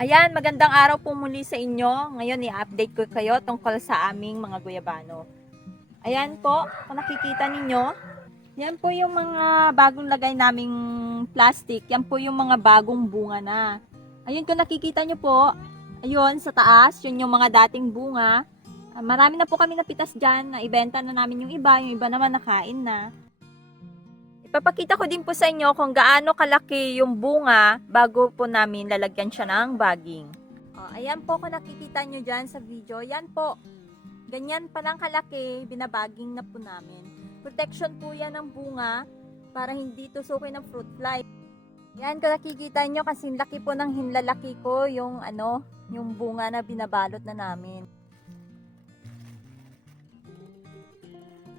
Ayan, magandang araw po muli sa inyo. Ngayon, i-update ko kayo tungkol sa aming mga guyabano. Ayan po, kung nakikita ninyo, yan po yung mga bagong lagay naming plastic. Yan po yung mga bagong bunga na. Ayun, kung nakikita nyo po, ayun, sa taas, yun yung mga dating bunga. Ah, marami na po kami napitas dyan, na ibenta na namin yung iba, yung iba naman nakain na. Ipapakita ko din po sa inyo kung gaano kalaki yung bunga bago po namin lalagyan siya ng bagging. O, ayan po kung nakikita nyo dyan sa video. Yan po. Ganyan palang kalaki, binabaging na po namin. Protection po yan ng bunga para hindi tusukin ng fruit fly. Yan, kung nakikita nyo kasi laki po ng hinlalaki ko yung ano, yung bunga na binabalot na namin.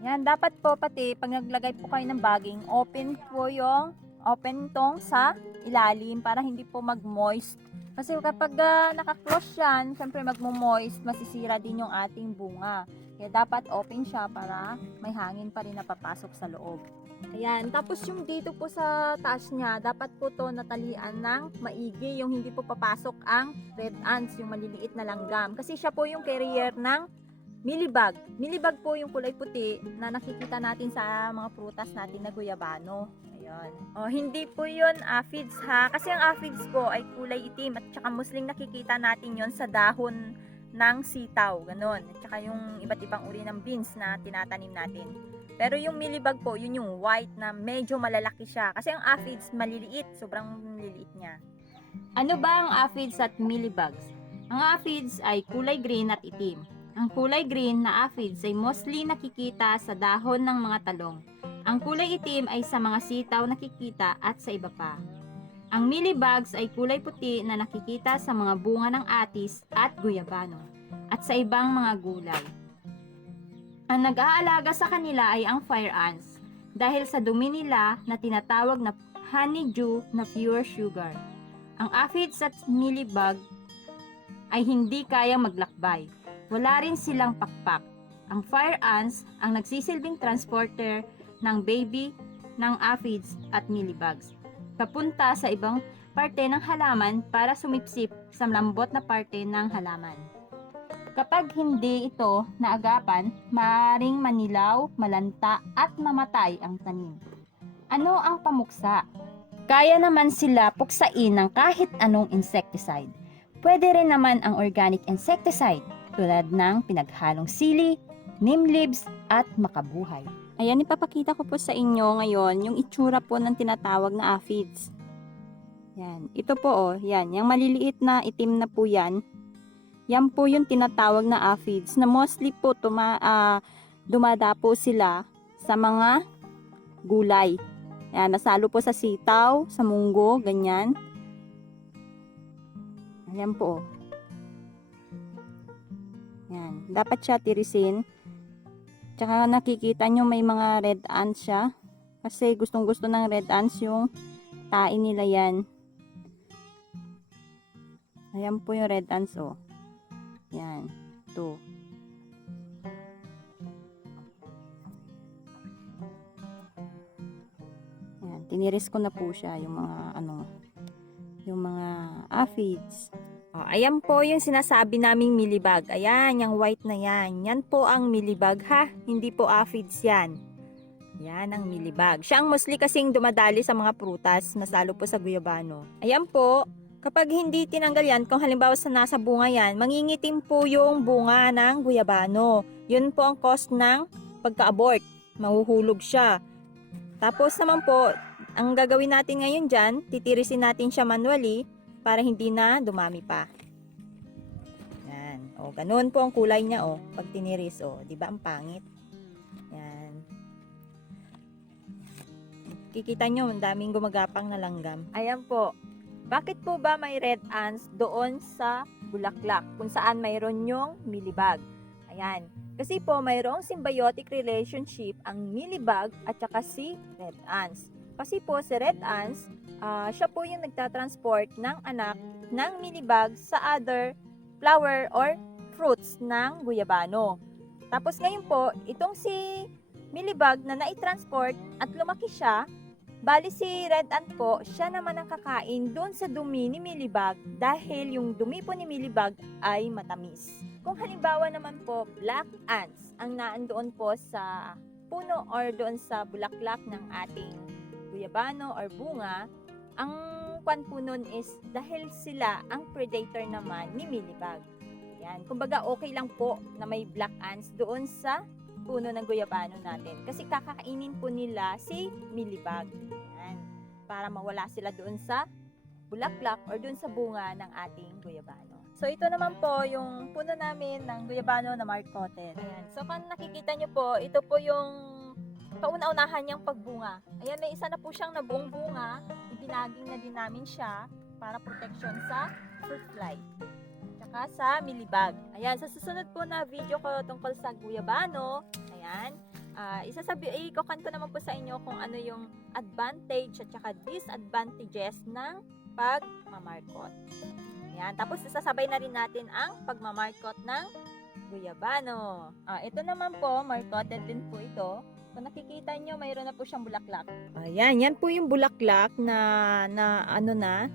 Yan, dapat po pati pag naglagay po kayo ng bagging, open po yung open tong sa ilalim para hindi po mag-moist. Kasi kapag uh, naka-close yan, syempre magmo-moist, masisira din yung ating bunga. Kaya dapat open siya para may hangin pa rin napapasok sa loob. Ayan, tapos yung dito po sa taas niya, dapat po to natalian ng maigi, yung hindi po papasok ang red ants, yung maliliit na langgam. Kasi siya po yung carrier ng Millibag. Millibag po yung kulay puti na nakikita natin sa mga prutas natin na guyabano. Ayun. Oh, hindi po yun aphids ha. Kasi ang aphids po ay kulay itim at saka musling nakikita natin yon sa dahon ng sitaw. Ganon. At saka yung iba't ibang uri ng beans na tinatanim natin. Pero yung millibag po, yun yung white na medyo malalaki siya. Kasi ang aphids maliliit. Sobrang liliit niya. Ano ba ang aphids at millibugs? Ang aphids ay kulay green at itim. Ang kulay green na aphids ay mostly nakikita sa dahon ng mga talong. Ang kulay itim ay sa mga sitaw nakikita at sa iba pa. Ang millibugs ay kulay puti na nakikita sa mga bunga ng atis at guyabano at sa ibang mga gulay. Ang nag-aalaga sa kanila ay ang fire ants dahil sa dumi nila na tinatawag na honeydew na pure sugar. Ang aphids at millibug ay hindi kayang maglakbay wala rin silang pakpak. Ang fire ants ang nagsisilbing transporter ng baby ng aphids at millibugs. Papunta sa ibang parte ng halaman para sumipsip sa lambot na parte ng halaman. Kapag hindi ito naagapan, maaaring manilaw, malanta at mamatay ang tanim. Ano ang pamuksa? Kaya naman sila puksain ng kahit anong insecticide. Pwede rin naman ang organic insecticide tulad ng pinaghalong sili, neem leaves, at makabuhay. Ayan, ipapakita ko po sa inyo ngayon yung itsura po ng tinatawag na aphids. Yan. Ito po oh, yan. Yung maliliit na itim na po yan. Yan po yung tinatawag na aphids na mostly po tuma, uh, dumadapo sila sa mga gulay. Yan, nasalo po sa sitaw, sa munggo, ganyan. Ayan po oh. Yan. Dapat siya tirisin. Tsaka nakikita nyo may mga red ants siya. Kasi gustong gusto ng red ants yung tain nila yan. Ayan po yung red ants oh. Yan. Ito. Yan. Tiniris ko na po siya yung mga ano yung mga aphids. Oh, ayan po yung sinasabi naming milibag. Ayan, yung white na yan. Yan po ang milibag ha. Hindi po aphids yan. Yan ang milibag. Siya ang mostly kasing dumadali sa mga prutas, mas po sa guyabano. Ayan po, kapag hindi tinanggal yan, kung halimbawa sa nasa bunga yan, mangingitim po yung bunga ng guyabano. Yun po ang cost ng pagka-abort. Mahuhulog siya. Tapos naman po, ang gagawin natin ngayon dyan, titirisin natin siya manually para hindi na dumami pa. Yan. O, ganun po ang kulay niya, o. Pag tiniris, o. Di ba ang pangit? Yan. Kikita nyo, ang daming gumagapang na langgam. Ayan po. Bakit po ba may red ants doon sa bulaklak kung saan mayroon yung milibag? Ayan. Kasi po mayroong symbiotic relationship ang milibag at saka si red ants. Kasi po si red ants, uh, siya po yung nagtatransport ng anak ng milibag sa other flower or fruits ng guyabano. Tapos ngayon po, itong si milibag na naitransport at lumaki siya, Bali si Red Ant po, siya naman ang kakain doon sa dumi ni Milibag dahil yung dumi po ni Milibag ay matamis. Kung halimbawa naman po, black ants ang naandoon po sa puno or doon sa bulaklak ng ating guyabano or bunga, ang kwan po nun is dahil sila ang predator naman ni Milibag. Yan. Kumbaga okay lang po na may black ants doon sa puno ng guyabano natin. Kasi kakakainin po nila si Milibag. Yan. Para mawala sila doon sa bulaklak or doon sa bunga ng ating guyabano. So ito naman po yung puno namin ng guyabano na marcotet. Ayan. So kung nakikita nyo po, ito po yung kauna-unahan niyang pagbunga. Ayan, may isa na po siyang nabuong bunga. Ibinaging na din namin siya para protection sa fruit fly tsaka sa milibag. Ayan, sa susunod po na video ko tungkol sa guyabano, ayan, ah isasabi, ikukan ko naman po sa inyo kung ano yung advantage at saka disadvantages ng pagmamarkot. Ayan, tapos isasabay na rin natin ang pagmamarkot ng guyabano. Ah, ito naman po, marcoted din po ito. Kung nakikita nyo, mayroon na po siyang bulaklak. Ayan, yan po yung bulaklak na, na ano na,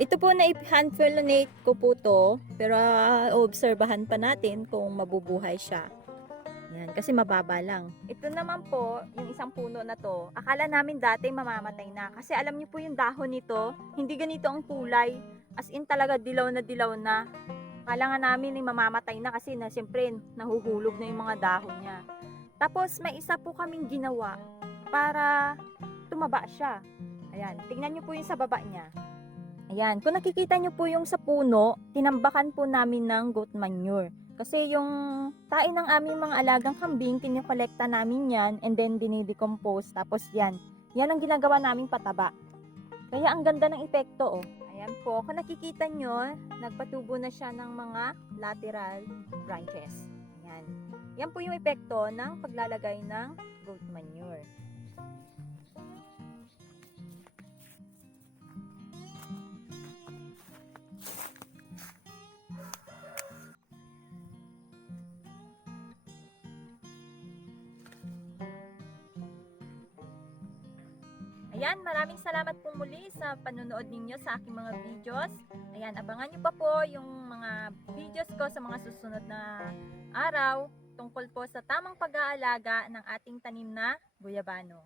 ito po na hand pollinate ko po to, pero uh, obserbahan pa natin kung mabubuhay siya. Yan, kasi mababa lang. Ito naman po, yung isang puno na to, akala namin dati mamamatay na. Kasi alam niyo po yung dahon nito, hindi ganito ang kulay. As in talaga dilaw na dilaw na. Akala nga namin ay mamamatay na kasi na siyempre nahuhulog na yung mga dahon niya. Tapos may isa po kaming ginawa para tumaba siya. Ayan, tingnan niyo po yung sa baba niya. Ayan, kung nakikita nyo po yung sa puno, tinambakan po namin ng goat manure. Kasi yung tain ng aming mga alagang kambing, kinokolekta namin yan and then dinidecompose. Tapos yan, yan ang ginagawa naming pataba. Kaya ang ganda ng epekto oh. Ayan po, kung nakikita nyo, nagpatubo na siya ng mga lateral branches. Ayan. Yan po yung epekto ng paglalagay ng goat manure. Ayan, maraming salamat po muli sa panonood ninyo sa aking mga videos. Ayan, abangan nyo pa po yung mga videos ko sa mga susunod na araw tungkol po sa tamang pag-aalaga ng ating tanim na guyabano.